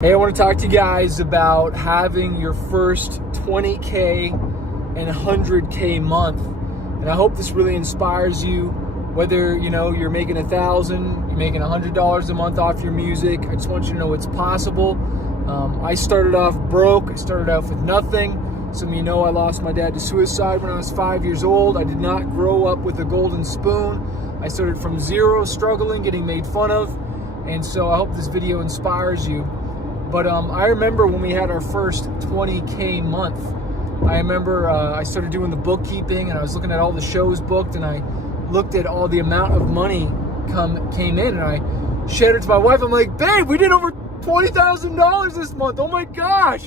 Hey, I want to talk to you guys about having your first 20K and 100K month. And I hope this really inspires you, whether you're making $1,000, you're making $100 a month off your music. I just want you to know it's possible. I started off broke. I started off with nothing. Some of you know I lost my dad to suicide when I was 5 years old. I did not grow up with a golden spoon. I started from zero, struggling, getting made fun of. And so I hope this video inspires you. But I remember when we had our first 20K month. I remember I started doing the bookkeeping, and I was looking at all the shows booked, and I looked at all the amount of money came in, and I shared it to my wife. I'm like, babe, we did over $20,000 this month. Oh my gosh,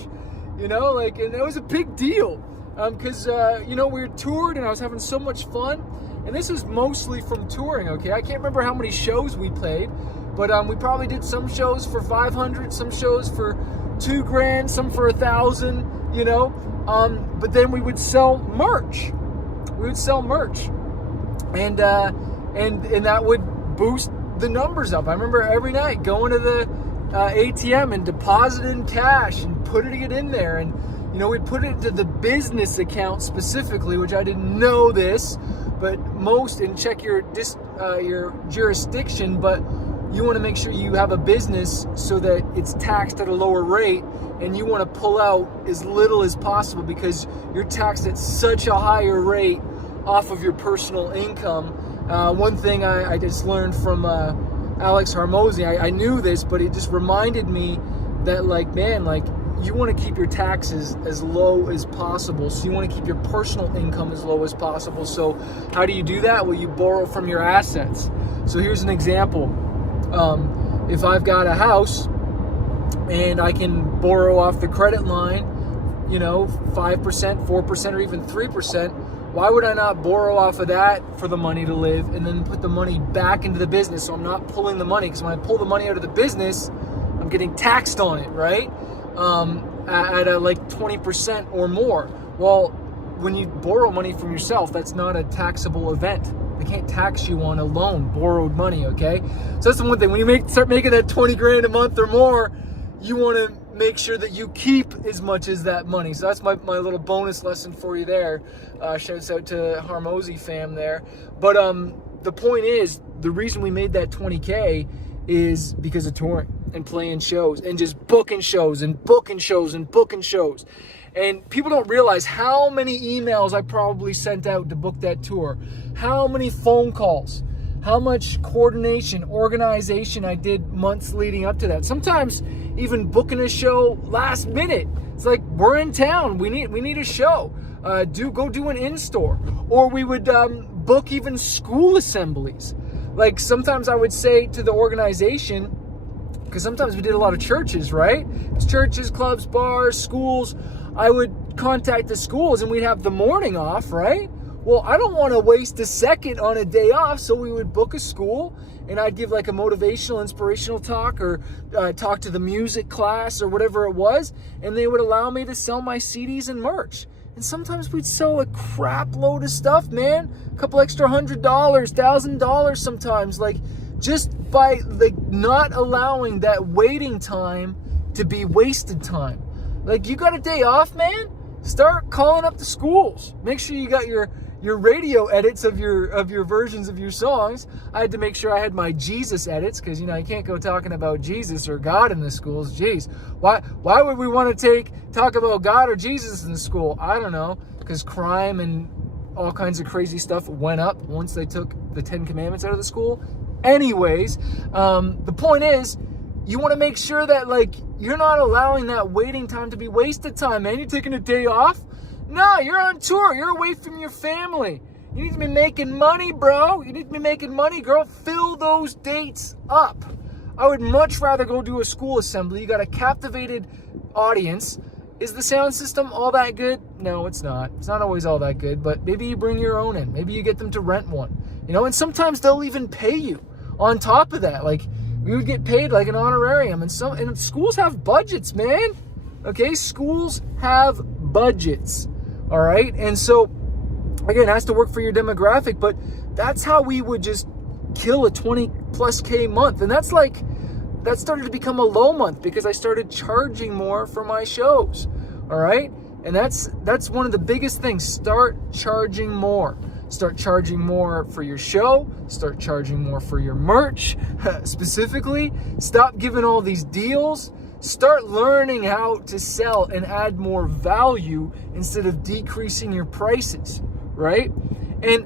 and it was a big deal because we were toured, and I was having so much fun. And this is mostly from touring. Okay, I can't remember how many shows we played. But we probably did some shows for $500, some shows for $2,000, some for $1,000, but then we would sell merch. And that would boost the numbers up. I remember every night going to the ATM and depositing cash and putting it in there. And, we'd put it into the business account specifically, which I didn't know this, but and check your jurisdiction, but you want to make sure you have a business so that it's taxed at a lower rate, and you want to pull out as little as possible because you're taxed at such a higher rate off of your personal income. One thing I just learned from Alex Hormozy, I knew this, but it just reminded me that you want to keep your taxes as low as possible. So you want to keep your personal income as low as possible. So how do you do that? Well, you borrow from your assets. So here's an example. If I've got a house and I can borrow off the credit line, 5%, 4%, or even 3%, why would I not borrow off of that for the money to live and then put the money back into the business? So I'm not pulling the money, because when I pull the money out of the business, I'm getting taxed on it, right? At 20% or more. Well, when you borrow money from yourself, that's not a taxable event. They can't tax you on a loan, borrowed money, okay? So that's the one thing. When you start making that 20 grand a month or more, you want to make sure that you keep as much as that money. So that's my little bonus lesson for you there. Shouts out to Hormozy fam there. But the point is, the reason we made that 20K is because of touring and playing shows and just booking shows and booking shows and booking shows. And people don't realize how many emails I probably sent out to book that tour, how many phone calls, how much coordination, organization I did months leading up to that. Sometimes even booking a show last minute. It's like, we're in town, we need a show. Go do an in-store. Or we would book even school assemblies. Like sometimes I would say to the organization, because sometimes we did a lot of churches, right? It's churches, clubs, bars, schools. I would contact the schools and we'd have the morning off, right? Well, I don't want to waste a second on a day off, so we would book a school and I'd give like a motivational, inspirational talk, or talk to the music class or whatever it was, and they would allow me to sell my CDs and merch. And sometimes we'd sell a crap load of stuff, man. A couple extra $100, $1,000 sometimes, just by not allowing that waiting time to be wasted time. You got a day off, man? Start calling up the schools. Make sure you got your radio edits of your versions of your songs. I had to make sure I had my Jesus edits, because you can't go talking about Jesus or God in the schools. Jeez, why would we want to talk about God or Jesus in the school? I don't know, because crime and all kinds of crazy stuff went up once they took the 10 Commandments out of the school. Anyways, the point is, you want to make sure that you're not allowing that waiting time to be wasted time, man. You're taking a day off? No, you're on tour. You're away from your family. You need to be making money, bro. You need to be making money, girl. Fill those dates up. I would much rather go do a school assembly. You got a captivated audience. Is the sound system all that good? No, it's not. It's not always all that good, but maybe you bring your own in. Maybe you get them to rent one. And sometimes they'll even pay you on top of that. We would get paid like an honorarium, and schools have budgets, man. Okay, schools have budgets. All right, and so again, it has to work for your demographic, but that's how we would just kill a 20 plus K month. And that's that started to become a low month because I started charging more for my shows. All right. And that's one of the biggest things. Start charging more. Start charging more for your show. Start charging more for your merch, specifically. Stop giving all these deals. Start learning how to sell and add more value instead of decreasing your prices, right? And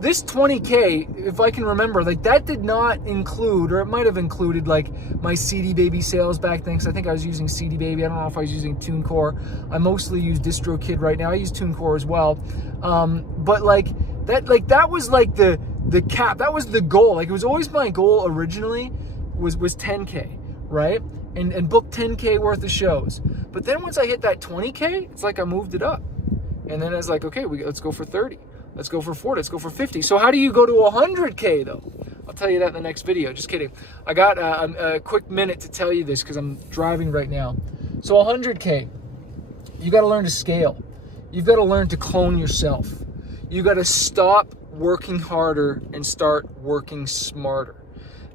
this 20K, if I can remember, like that did not include, or it might have included like my CD Baby sales back then, because I think I was using CD Baby. I don't know if I was using TuneCore. I mostly use DistroKid right now. I use TuneCore as well. But that was like the cap. That was the goal. Like it was always my goal originally was 10K, right? And book 10K worth of shows. But then once I hit that 20K, it's like I moved it up. And then I was like, okay, let's go for 30. Let's go for 40. Let's go for 50. So how do you go to 100K though? I'll tell you that in the next video. Just kidding. I got a quick minute to tell you this because I'm driving right now. So 100K, you got to learn to scale. You've got to learn to clone yourself. You got to stop working harder and start working smarter.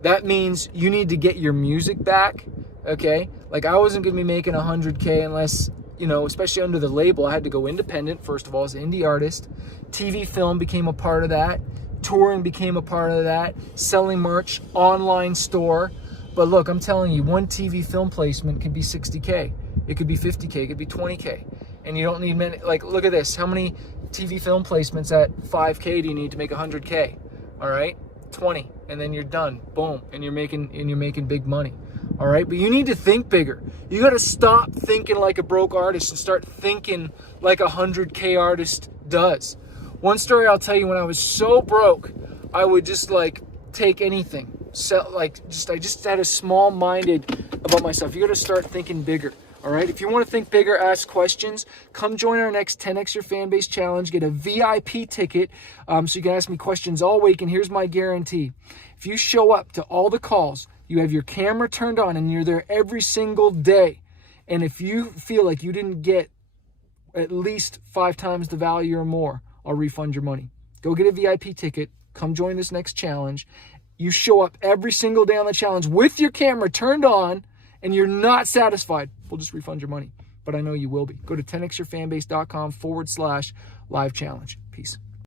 That means you need to get your music back. Okay, like I wasn't going to be making 100K unless, you know, especially under the label, I had to go independent, first of all, as an indie artist. TV film became a part of that. Touring became a part of that. Selling merch, online store. But look, I'm telling you, one TV film placement could be 60K. It could be 50K. It could be 20K. And you don't need many. Like, look at this. How many TV film placements at 5K do you need to make 100K? All right, 20, and then you're done. Boom, and you're making big money. All right, but you need to think bigger. You got to stop thinking like a broke artist and start thinking like a 100K artist does. One story I'll tell you, when I was so broke, I would just like take anything. I just had a small minded about myself. You got to start thinking bigger. All right. If you want to think bigger, ask questions, come join our next 10X Your Fanbase challenge. Get a VIP ticket so you can ask me questions all week. And here's my guarantee. If you show up to all the calls, you have your camera turned on and you're there every single day. And if you feel like you didn't get at least 5 times the value or more, I'll refund your money. Go get a VIP ticket. Come join this next challenge. You show up every single day on the challenge with your camera turned on and you're not satisfied, we'll just refund your money. But I know you will be. Go to 10xyourfanbase.com/live challenge. Peace.